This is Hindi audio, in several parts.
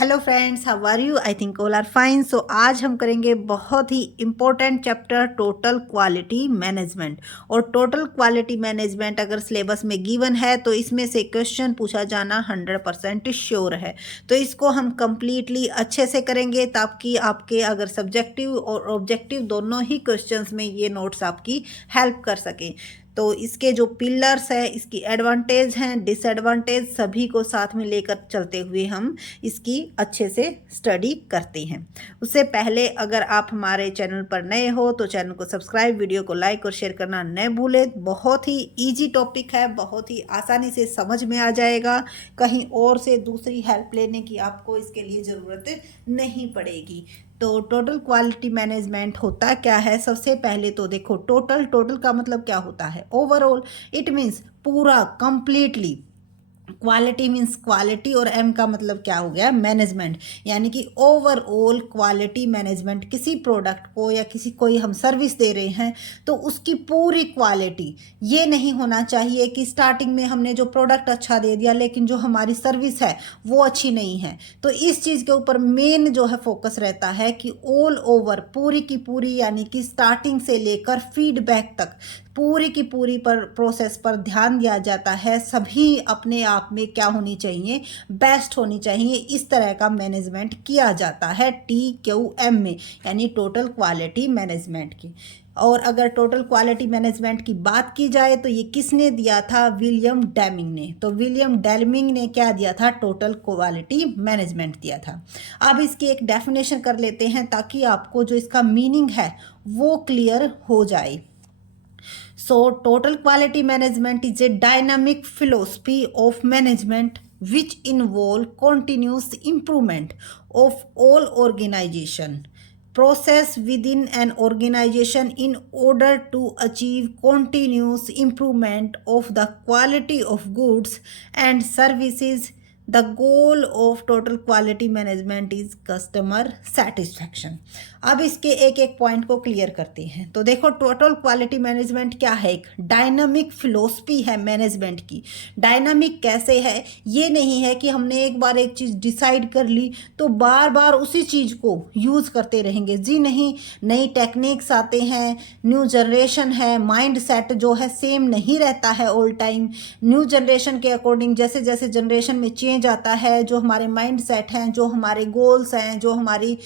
Hello friends, how are you? I think all are fine. So आज हम करेंगे बहुत ही important chapter total quality management. और टोटल क्वालिटी मैनेजमेंट अगर सिलेबस में गिवन है तो इसमें से क्वेश्चन पूछा जाना 100% श्योर है। तो इसको हम कम्प्लीटली अच्छे से करेंगे ताकि आपके अगर सब्जेक्टिव और ऑब्जेक्टिव दोनों ही क्वेश्चंस में ये नोट्स आपकी हेल्प कर सकें। तो इसके जो पिलर्स है, इसकी एडवांटेज हैं, डिसएडवांटेज सभी को साथ में लेकर चलते हुए हम इसकी अच्छे से स्टडी करते हैं। उससे पहले अगर आप हमारे चैनल पर नए हो तो चैनल को सब्सक्राइब, वीडियो को लाइक और शेयर करना न भूलें। बहुत ही इजी टॉपिक है, बहुत ही आसानी से समझ में आ जाएगा। कहीं और से दूसरी हेल्प लेने की आपको इसके लिए ज़रूरत नहीं पड़ेगी। तो टोटल क्वालिटी मैनेजमेंट होता क्या है? सबसे पहले तो देखो, टोटल का मतलब क्या होता है? ओवरऑल। इट मीन्स पूरा, कंप्लीटली। क्वालिटी मीन्स क्वालिटी और एम का मतलब क्या हो गया? मैनेजमेंट। यानी कि ओवरऑल क्वालिटी मैनेजमेंट। किसी प्रोडक्ट को या किसी कोई हम सर्विस दे रहे हैं तो उसकी पूरी क्वालिटी। ये नहीं होना चाहिए कि स्टार्टिंग में हमने जो प्रोडक्ट अच्छा दे दिया लेकिन जो हमारी सर्विस है वो अच्छी नहीं है। तो इस चीज़ के ऊपर मेन जो है फोकस रहता है कि ऑल ओवर, पूरी की पूरी, यानी कि स्टार्टिंग से लेकर फीडबैक तक पूरी की पूरी पर प्रोसेस पर ध्यान दिया जाता है। सभी अपने आप में क्या होनी चाहिए? बेस्ट होनी चाहिए। इस तरह का मैनेजमेंट किया जाता है TQM में, यानी टोटल क्वालिटी मैनेजमेंट की। और अगर टोटल क्वालिटी मैनेजमेंट की बात की जाए तो ये किसने दिया था? विलियम डेमिंग ने। तो विलियम डेमिंग ने क्या दिया था? टोटल क्वालिटी मैनेजमेंट दिया था। अब इसकी एक डेफिनेशन कर लेते हैं ताकि आपको जो इसका मीनिंग है वो क्लियर हो जाए। So, total quality management is a dynamic philosophy of management which involve continuous improvement of all organization process within an organization in order to achieve continuous improvement of the quality of goods and services. The goal of total quality management is customer satisfaction. अब इसके एक एक पॉइंट को क्लियर करते हैं। तो देखो, टोटल क्वालिटी मैनेजमेंट क्या है? एक डायनामिक फिलोसफी है मैनेजमेंट की। डायनामिक कैसे है? ये नहीं है कि हमने एक बार एक चीज़ डिसाइड कर ली तो बार बार उसी चीज़ को यूज़ करते रहेंगे। जी नहीं, नई टेक्निक्स आते हैं, न्यू जनरेशन है, माइंड सेट जो है सेम नहीं रहता है ऑल टाइम। न्यू जनरेशन के अकॉर्डिंग जैसे जैसे जनरेशन में चेंज आता है, जो हमारे माइंड सेट हैं, जो हमारे गोल्स हैं, जो हमारी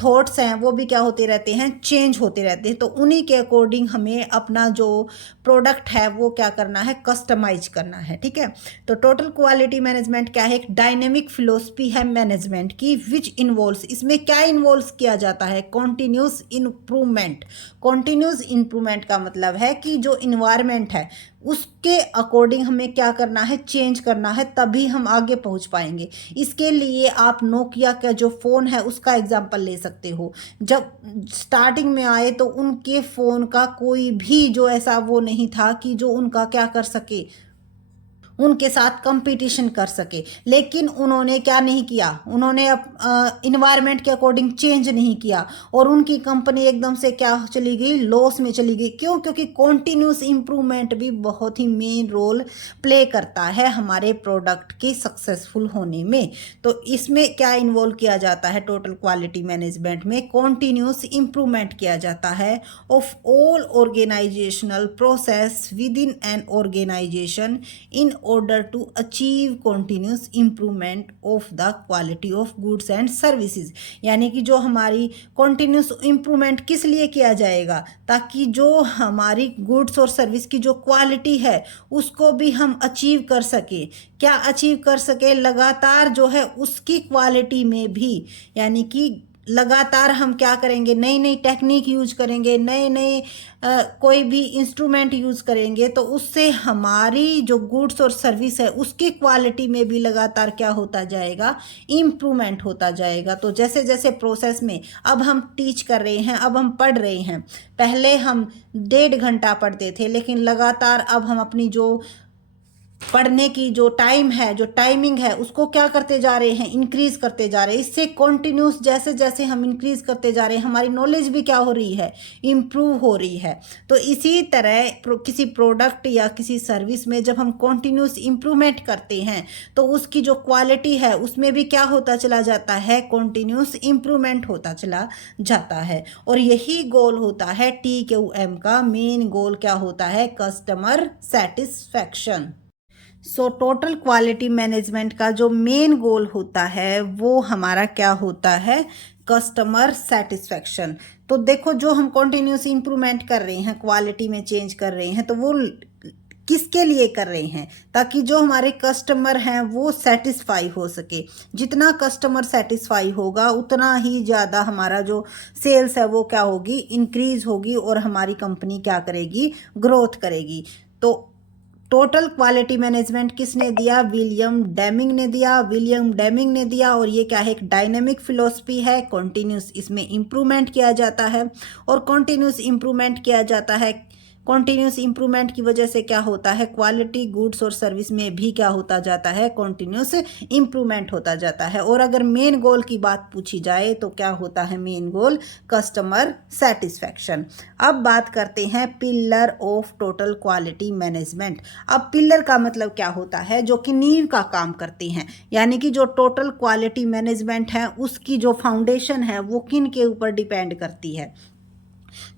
थॉट्स हैं, वो भी क्या होते रहते हैं? चेंज होते रहते हैं। तो उन्हीं के अकॉर्डिंग हमें अपना जो प्रोडक्ट है वो क्या करना है? कस्टमाइज करना है। ठीक है। तो टोटल क्वालिटी मैनेजमेंट क्या है? एक डायनेमिक फिलोसफी है मैनेजमेंट की विच इन्वॉल्व्स। इसमें क्या इन्वॉल्व किया जाता है? Continuous improvement. कॉन्टिन्यूस इम्प्रूवमेंट का मतलब है कि जो इन्वायरमेंट है उसके अकॉर्डिंग हमें क्या करना है? चेंज करना है, तभी हम आगे पहुंच पाएंगे। इसके लिए आप नोकिया का जो फ़ोन है उसका एग्जांपल ले सकते हो। जब स्टार्टिंग में आए तो उनके फ़ोन का कोई भी जो ऐसा वो नहीं था कि जो उनका क्या कर सके, उनके साथ कंपटीशन कर सके। लेकिन उन्होंने क्या नहीं किया? उन्होंने इन्वायरमेंट के अकॉर्डिंग चेंज नहीं किया और उनकी कंपनी एकदम से क्या चली गई? लॉस में चली गई। क्यों? क्योंकि कॉन्टिन्यूस इम्प्रूवमेंट भी बहुत ही मेन रोल प्ले करता है हमारे प्रोडक्ट के सक्सेसफुल होने में। तो इसमें क्या इन्वॉल्व किया जाता है? टोटल क्वालिटी मैनेजमेंट में कॉन्टिन्यूस इम्प्रूवमेंट किया जाता है of all organisational process within an organisation in order to achieve continuous improvement of the quality of goods and services। यानी कि जो हमारी continuous improvement किस लिए किया जाएगा? ताकि जो हमारी goods और सर्विस की जो क्वालिटी है उसको भी हम अचीव कर सके। क्या अचीव कर सके? लगातार जो है उसकी क्वालिटी में भी, यानी कि लगातार हम क्या करेंगे? नई नई टेक्निक यूज करेंगे, नए नए कोई भी इंस्ट्रूमेंट यूज़ करेंगे तो उससे हमारी जो गुड्स और सर्विस है उसकी क्वालिटी में भी लगातार क्या होता जाएगा? इम्प्रूवमेंट होता जाएगा। तो जैसे जैसे प्रोसेस में अब हम टीच कर रहे हैं, अब हम पढ़ रहे हैं। पहले हम 1.5 घंटा पढ़ते थे लेकिन लगातार अब हम अपनी जो पढ़ने की जो टाइम है, जो टाइमिंग है, उसको क्या करते जा रहे हैं, इंक्रीज करते जा रहे हैं। इससे कॉन्टिन्यूस जैसे जैसे हम इंक्रीज करते जा रहे हैं, हमारी नॉलेज भी क्या हो रही है, इम्प्रूव हो रही है। तो इसी तरह किसी प्रोडक्ट या किसी सर्विस में जब हम कॉन्टिन्यूस इम्प्रूवमेंट करते हैं तो उसकी जो क्वालिटी है उसमें भी क्या होता चला जाता है, कॉन्टिन्यूस इम्प्रूवमेंट होता चला जाता है। और यही गोल होता है TQM का। मेन गोल क्या होता है, customer satisfaction. So total quality management का जो मेन गोल होता है वो हमारा क्या होता है, कस्टमर सेटिस्फैक्शन। तो देखो, जो हम कॉन्टिन्यूस इंप्रूवमेंट कर रहे हैं, क्वालिटी में चेंज कर रहे हैं, तो वो किसके लिए कर रहे हैं, ताकि जो हमारे कस्टमर हैं वो सेटिस्फाई हो सके। जितना कस्टमर सेटिस्फाई होगा उतना ही ज़्यादा हमारा जो सेल्स है वो क्या होगी, इंक्रीज होगी, और हमारी कंपनी क्या करेगी, ग्रोथ करेगी। तो टोटल क्वालिटी मैनेजमेंट किसने दिया, विलियम डेमिंग ने दिया। विलियम डेमिंग ने दिया, और ये क्या है, एक डायनेमिक फिलॉसफी है। कॉन्टिन्यूस इसमें इम्प्रूवमेंट किया जाता है, और कॉन्टिन्यूस इम्प्रूवमेंट किया जाता है। कॉन्टिन्यूस इम्प्रूवमेंट की वजह से क्या होता है, क्वालिटी गुड्स और सर्विस में भी क्या होता जाता है, कॉन्टिन्यूस इम्प्रूवमेंट होता जाता है। और अगर मेन गोल की बात पूछी जाए तो क्या होता है मेन गोल, कस्टमर सेटिस्फैक्शन। अब बात करते हैं pillar of total quality management. अब पिलर का मतलब क्या होता है, जो कि नींव का काम करते हैं, यानी कि जो टोटल क्वालिटी मैनेजमेंट है उसकी जो फाउंडेशन है वो किन के ऊपर डिपेंड करती है।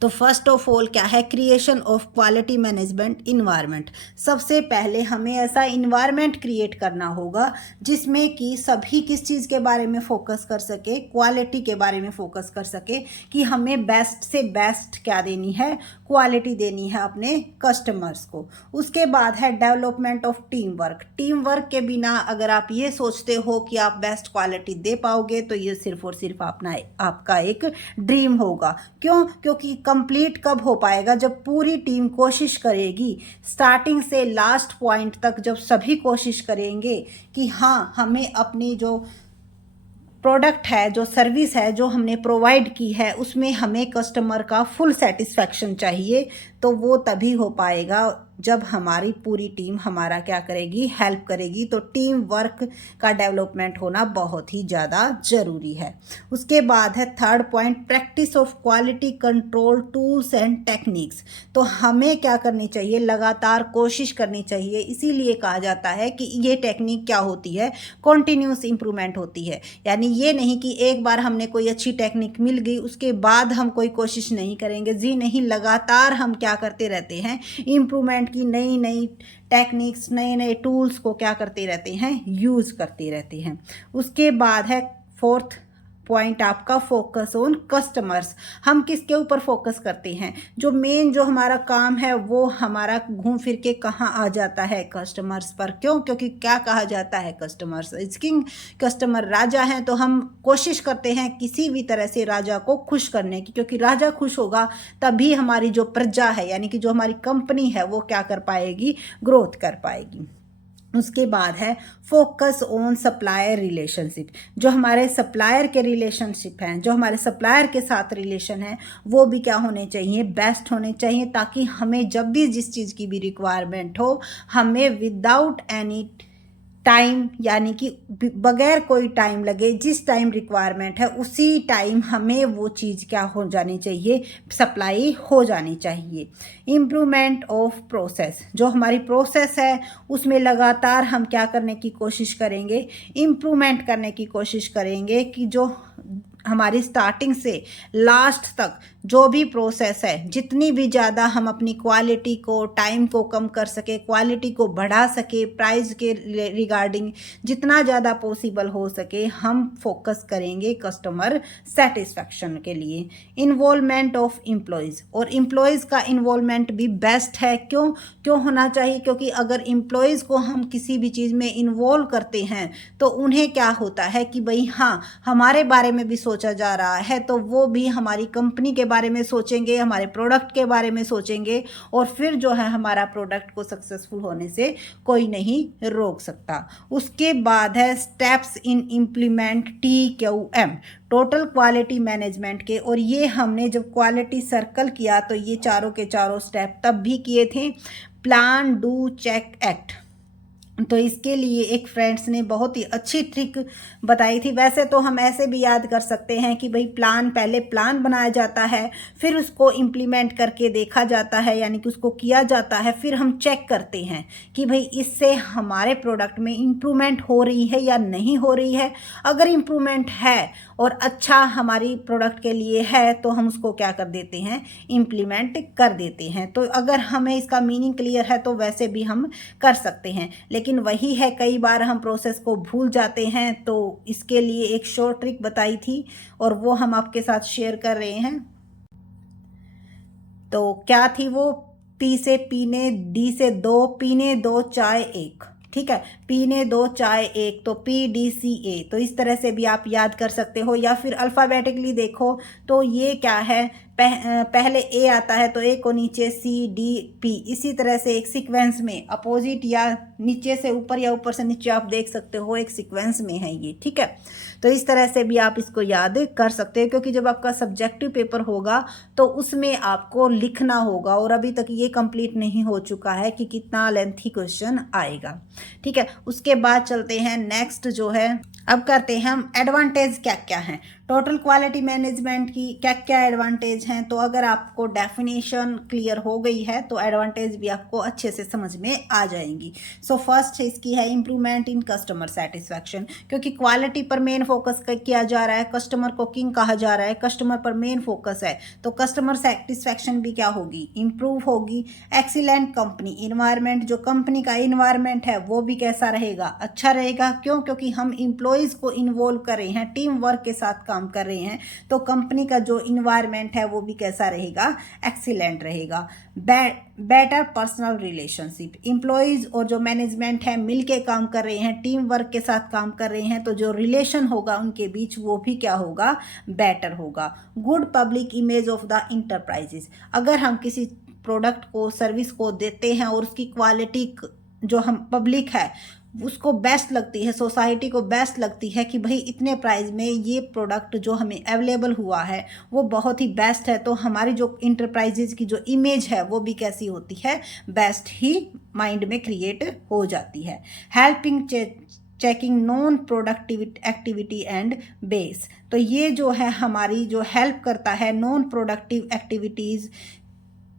तो फर्स्ट ऑफ ऑल क्या है, creation of quality management environment. सबसे पहले हमें ऐसा इन्वायरमेंट क्रिएट करना होगा जिसमें कि सभी किस चीज़ के बारे में फोकस कर सके, क्वालिटी के बारे में फोकस कर सके, कि हमें बेस्ट से बेस्ट क्या देनी है, क्वालिटी देनी है अपने कस्टमर्स को। उसके बाद है development of team work. Team work के बिना अगर आप ये सोचते हो कि आप बेस्ट क्वालिटी दे पाओगे तो ये सिर्फ और सिर्फ आपका एक ड्रीम होगा। क्यों, क्योंकि कंप्लीट कब हो पाएगा, जब पूरी टीम कोशिश करेगी, स्टार्टिंग से लास्ट पॉइंट तक जब सभी कोशिश करेंगे कि हाँ, हमें अपनी जो प्रोडक्ट है, जो सर्विस है, जो हमने प्रोवाइड की है, उसमें हमें कस्टमर का फुल सेटिस्फैक्शन चाहिए। तो वो तभी हो पाएगा जब हमारी पूरी टीम हमारा क्या करेगी, हेल्प करेगी। तो टीम वर्क का डेवलपमेंट होना बहुत ही ज़्यादा ज़रूरी है। उसके बाद है third point, practice of quality control tools and techniques. तो हमें क्या करनी चाहिए, लगातार कोशिश करनी चाहिए। इसीलिए कहा जाता है कि ये टेक्निक क्या होती है, कॉन्टिन्यूस इंप्रूवमेंट होती है। यानी ये नहीं कि एक बार हमने कोई अच्छी टेक्निक मिल गई उसके बाद हम कोई कोशिश नहीं करेंगे, जी नहीं, लगातार हम क्या करते रहते हैं, इम्प्रूवमेंट की नई नई टेक्निक्स, नए नए टूल्स को क्या करते रहते हैं, यूज़ करते रहते हैं। उसके बाद है फोर्थ पॉइंट आपका, फोकस ऑन कस्टमर्स। हम किसके ऊपर फोकस करते हैं, जो मेन जो हमारा काम है वो हमारा घूम फिर के कहाँ आ जाता है, कस्टमर्स पर। क्यों, क्योंकि क्या कहा जाता है, कस्टमर्स इज किंग। कस्टमर राजा हैं, तो हम कोशिश करते हैं किसी भी तरह से राजा को खुश करने की, क्योंकि राजा खुश होगा तभी हमारी जो प्रजा है, यानी कि जो हमारी कंपनी है, वो क्या कर पाएगी, ग्रोथ कर पाएगी। उसके बाद है फोकस ऑन सप्लायर रिलेशनशिप। जो हमारे सप्लायर के रिलेशनशिप हैं, जो हमारे सप्लायर के साथ रिलेशन है, वो भी क्या होने चाहिए, बेस्ट होने चाहिए, ताकि हमें जब भी जिस चीज़ की भी रिक्वायरमेंट हो, हमें विदाउट एनी टाइम, यानी कि बगैर कोई टाइम लगे, जिस टाइम रिक्वायरमेंट है उसी टाइम हमें वो चीज़ क्या हो जानी चाहिए, सप्लाई हो जानी चाहिए। Improvement of process. जो हमारी प्रोसेस है उसमें लगातार हम क्या करने की कोशिश करेंगे, इम्प्रूवमेंट करने की कोशिश करेंगे, कि जो हमारी स्टार्टिंग से लास्ट तक जो भी प्रोसेस है, जितनी भी ज़्यादा हम अपनी क्वालिटी को, टाइम को कम कर सके, क्वालिटी को बढ़ा सके, प्राइस के रिगार्डिंग जितना ज़्यादा पॉसिबल हो सके, हम फोकस करेंगे कस्टमर सेटिस्फैक्शन के लिए। इन्वॉल्वमेंट ऑफ एम्प्लॉयज़, और एम्प्लॉयज़ का इन्वॉल्वमेंट भी बेस्ट है। क्यों होना चाहिए, क्योंकि अगर एम्प्लॉयज़ को हम किसी भी चीज़ में इन्वॉल्व करते हैं तो उन्हें क्या होता है कि भाई हाँ, हमारे बारे में भी सोचा जा रहा है, तो वो भी हमारी कंपनी के बारे में सोचेंगे, हमारे प्रोडक्ट के बारे में सोचेंगे, और फिर जो है हमारा प्रोडक्ट को सक्सेसफुल होने से कोई नहीं रोक सकता। उसके बाद है steps in implement TQM, total quality management के। और ये हमने जब क्वालिटी सर्कल किया तो ये चारों के चारों स्टेप तब भी किए थे, प्लान, डू, चेक, एक्ट। तो इसके लिए एक फ्रेंड्स ने बहुत ही अच्छी ट्रिक बताई थी। वैसे तो हम ऐसे भी याद कर सकते हैं कि भाई पहले प्लान बनाया जाता है, फिर उसको इम्प्लीमेंट करके देखा जाता है, यानी कि उसको किया जाता है, फिर हम चेक करते हैं कि भाई इससे हमारे प्रोडक्ट में इम्प्रूवमेंट हो रही है या नहीं हो रही है। अगर इम्प्रूवमेंट है और अच्छा हमारी प्रोडक्ट के लिए है तो हम उसको क्या कर देते हैं, इम्प्लीमेंट कर देते हैं। तो अगर हमें इसका मीनिंग क्लियर है तो वैसे भी हम कर सकते हैं, लेकिन वही है कई बार हम प्रोसेस को भूल जाते हैं। तो इसके लिए एक शॉर्ट ट्रिक बताई थी और वो हम आपके साथ शेयर कर रहे हैं। तो क्या थी वो, पी से पीने, डी से दो, पीने दो चाय एक, ठीक है, पीने दो चाय एक, तो पी डी सी ए। तो इस तरह से भी आप याद कर सकते हो, या फिर अल्फ़ाबेटिकली देखो तो ये क्या है, पहले ए आता है तो ए को नीचे सी डी पी, इसी तरह से एक सीक्वेंस में अपोजिट या नीचे से ऊपर या ऊपर से नीचे आप देख सकते हो, एक सीक्वेंस में है ये, ठीक है। तो इस तरह से भी आप इसको याद कर सकते हो, क्योंकि जब आपका सब्जेक्टिव पेपर होगा तो उसमें आपको लिखना होगा, और अभी तक ये कंप्लीट नहीं हो चुका है कि कितना लेंथी क्वेश्चन आएगा, ठीक है। उसके बाद चलते हैं नेक्स्ट जो है, अब करते हैं हम एडवांटेज क्या क्या हैं टोटल क्वालिटी मैनेजमेंट की, क्या क्या एडवांटेज हैं। तो अगर आपको डेफिनेशन क्लियर हो गई है तो एडवांटेज भी आपको अच्छे से समझ में आ जाएंगी। सो फर्स्ट इसकी है इम्प्रूवमेंट इन कस्टमर सेटिस्फैक्शन, क्योंकि क्वालिटी पर मेन फोकस किया जा रहा है, कस्टमर को किंग कहा जा रहा है, कस्टमर पर मेन फोकस है, तो कस्टमर सेटिस्फैक्शन भी क्या होगी, इम्प्रूव होगी। एक्सीलेंट कंपनी इन्वायरमेंट, जो कंपनी का इन्वायरमेंट है वो भी कैसा रहेगा, अच्छा रहेगा। क्यों, क्योंकि हम इम्प्लॉयज़ को इन्वॉल्व कर रहे हैं, टीम वर्क के साथ काम कर रहे हैं, तो कंपनी का जो इन्वायरमेंट है वो भी कैसा रहेगा, एक्सीलेंट रहेगा। बेटर पर्सनल रिलेशनशिप, इम्प्लॉयज़ और जो मैनेजमेंट है मिलके काम कर रहे हैं, टीम वर्क के साथ काम कर रहे हैं, तो जो रिलेशन होगा उनके बीच वो भी क्या होगा, बेटर होगा। Good public image of the enterprises, अगर हम किसी प्रोडक्ट को, सर्विस को देते हैं और उसकी क्वालिटी जो हम पब्लिक है उसको बेस्ट लगती है, सोसाइटी को बेस्ट लगती है कि भाई इतने प्राइस में ये प्रोडक्ट जो हमें अवेलेबल हुआ है वो बहुत ही बेस्ट है, तो हमारी जो इंटरप्राइजेज की जो इमेज है वो भी कैसी होती है, बेस्ट ही माइंड में क्रिएट हो जाती है। Helping checking non productivity activity and base, तो ये जो है हमारी जो हेल्प करता है नॉन प्रोडक्टिव एक्टिविटीज़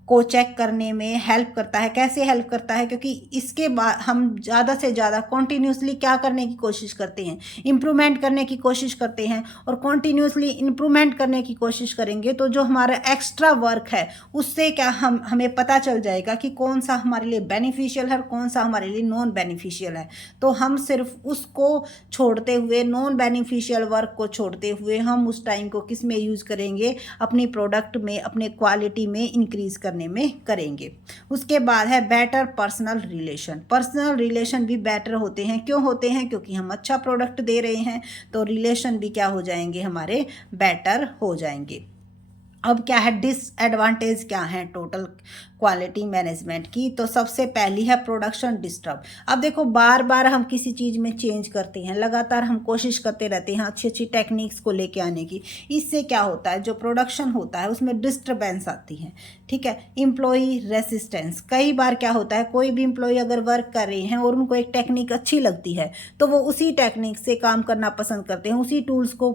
को चेक करने में हेल्प करता है। कैसे हेल्प करता है, क्योंकि इसके बाद हम ज़्यादा से ज़्यादा कॉन्टीन्यूसली क्या करने की कोशिश करते हैं, इम्प्रूवमेंट करने की कोशिश करते हैं, और कॉन्टीन्यूसली इम्प्रूवमेंट करने की कोशिश करेंगे तो जो हमारा एक्स्ट्रा वर्क है उससे क्या हमें पता चल जाएगा कि कौन सा हमारे लिए बेनिफिशियल है और कौन सा हमारे लिए नॉन बेनिफिशियल है। तो हम सिर्फ उसको छोड़ते हुए, नॉन बेनिफिशियल वर्क को छोड़ते हुए हम उस टाइम को किस में यूज़ करेंगे, अपनी प्रोडक्ट में, अपने क्वालिटी में इंक्रीज़ करने में करेंगे। उसके बाद है better personal relation, personal relation भी बेटर होते हैं। क्यों होते हैं, क्योंकि हम अच्छा प्रोडक्ट दे रहे हैं, तो रिलेशन भी क्या हो जाएंगे, हमारे बेटर हो जाएंगे। अब क्या है, डिसएडवांटेज क्या है टोटल क्वालिटी मैनेजमेंट की, तो सबसे पहली है प्रोडक्शन डिस्टर्ब। अब देखो बार बार हम किसी चीज़ में चेंज करते हैं, लगातार हम कोशिश करते रहते हैं अच्छी अच्छी टेक्निक्स को लेके आने की, इससे क्या होता है, जो प्रोडक्शन होता है उसमें डिस्टर्बेंस आती है, ठीक है। एम्प्लॉई रेसिस्टेंस, कई बार क्या होता है, कोई भी एम्प्लॉई अगर वर्क कर रहे हैं और उनको एक टेक्निक अच्छी लगती है तो वो उसी टेक्निक से काम करना पसंद करते हैं, उसी टूल्स को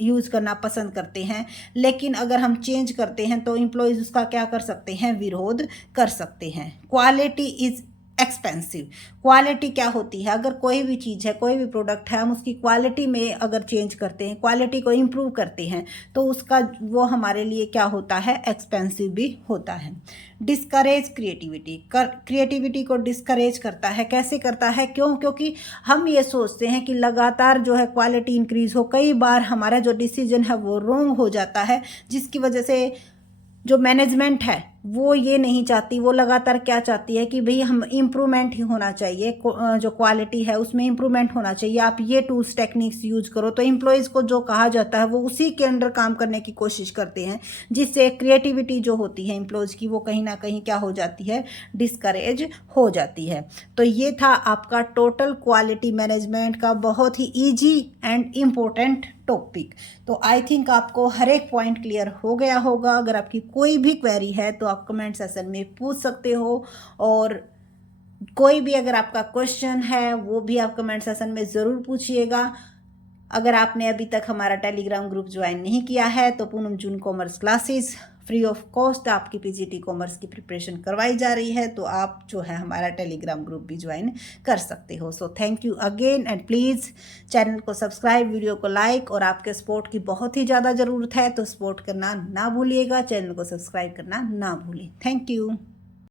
यूज़ करना पसंद करते हैं। लेकिन अगर हम चेंज करते हैं तो एम्प्लॉयज़ उसका क्या कर सकते हैं, विरोध कर सकते हैं। क्वालिटी इज़ एक्सपेंसिव, क्वालिटी क्या होती है, अगर कोई भी चीज़ है, कोई भी प्रोडक्ट है, हम उसकी क्वालिटी में अगर चेंज करते हैं, क्वालिटी को इम्प्रूव करते हैं, तो उसका वो हमारे लिए क्या होता है, एक्सपेंसिव भी होता है। डिस्करेज क्रिएटिविटी, क्रिएटिविटी को डिस्करेज करता है। कैसे करता है, क्यों, क्योंकि हम ये सोचते हैं कि लगातार जो है क्वालिटी इंक्रीज हो, कई बार हमारा जो डिसीजन है वो रॉन्ग हो जाता है, जिसकी वजह से जो मैनेजमेंट है वो ये नहीं चाहती, वो लगातार क्या चाहती है कि भाई हम इम्प्रूवमेंट ही होना चाहिए, जो क्वालिटी है उसमें इम्प्रूवमेंट होना चाहिए, आप ये टूल्स टेक्निक्स यूज करो। तो एम्प्लॉयज़ को जो कहा जाता है वो उसी के अंडर काम करने की कोशिश करते हैं, जिससे क्रिएटिविटी जो होती है एम्प्लॉयज़ की वो कहीं ना कहीं क्या हो जाती है, डिस्करेज हो जाती है। तो ये था आपका टोटल क्वालिटी मैनेजमेंट का बहुत ही ईजी एंड इम्पोर्टेंट टॉपिक। तो आई थिंक आपको हर एक पॉइंट क्लियर हो गया होगा। अगर आपकी कोई भी क्वेरी है तो आप कमेंट सेशन में पूछ सकते हो, और कोई भी अगर आपका क्वेश्चन है वो भी आप कमेंट सेशन में ज़रूर पूछिएगा। अगर आपने अभी तक हमारा टेलीग्राम ग्रुप ज्वाइन नहीं किया है तो पूनम जून commerce classes free of cost आपकी पीजीटी कॉमर्स की प्रिपरेशन करवाई जा रही है, तो आप जो है हमारा टेलीग्राम ग्रुप भी ज्वाइन कर सकते हो। So thank you again and please channel को सब्सक्राइब, वीडियो को लाइक, और आपके सपोर्ट की बहुत ही ज़्यादा ज़रूरत है तो सपोर्ट करना ना भूलिएगा, चैनल को सब्सक्राइब करना ना भूलें। Thank you.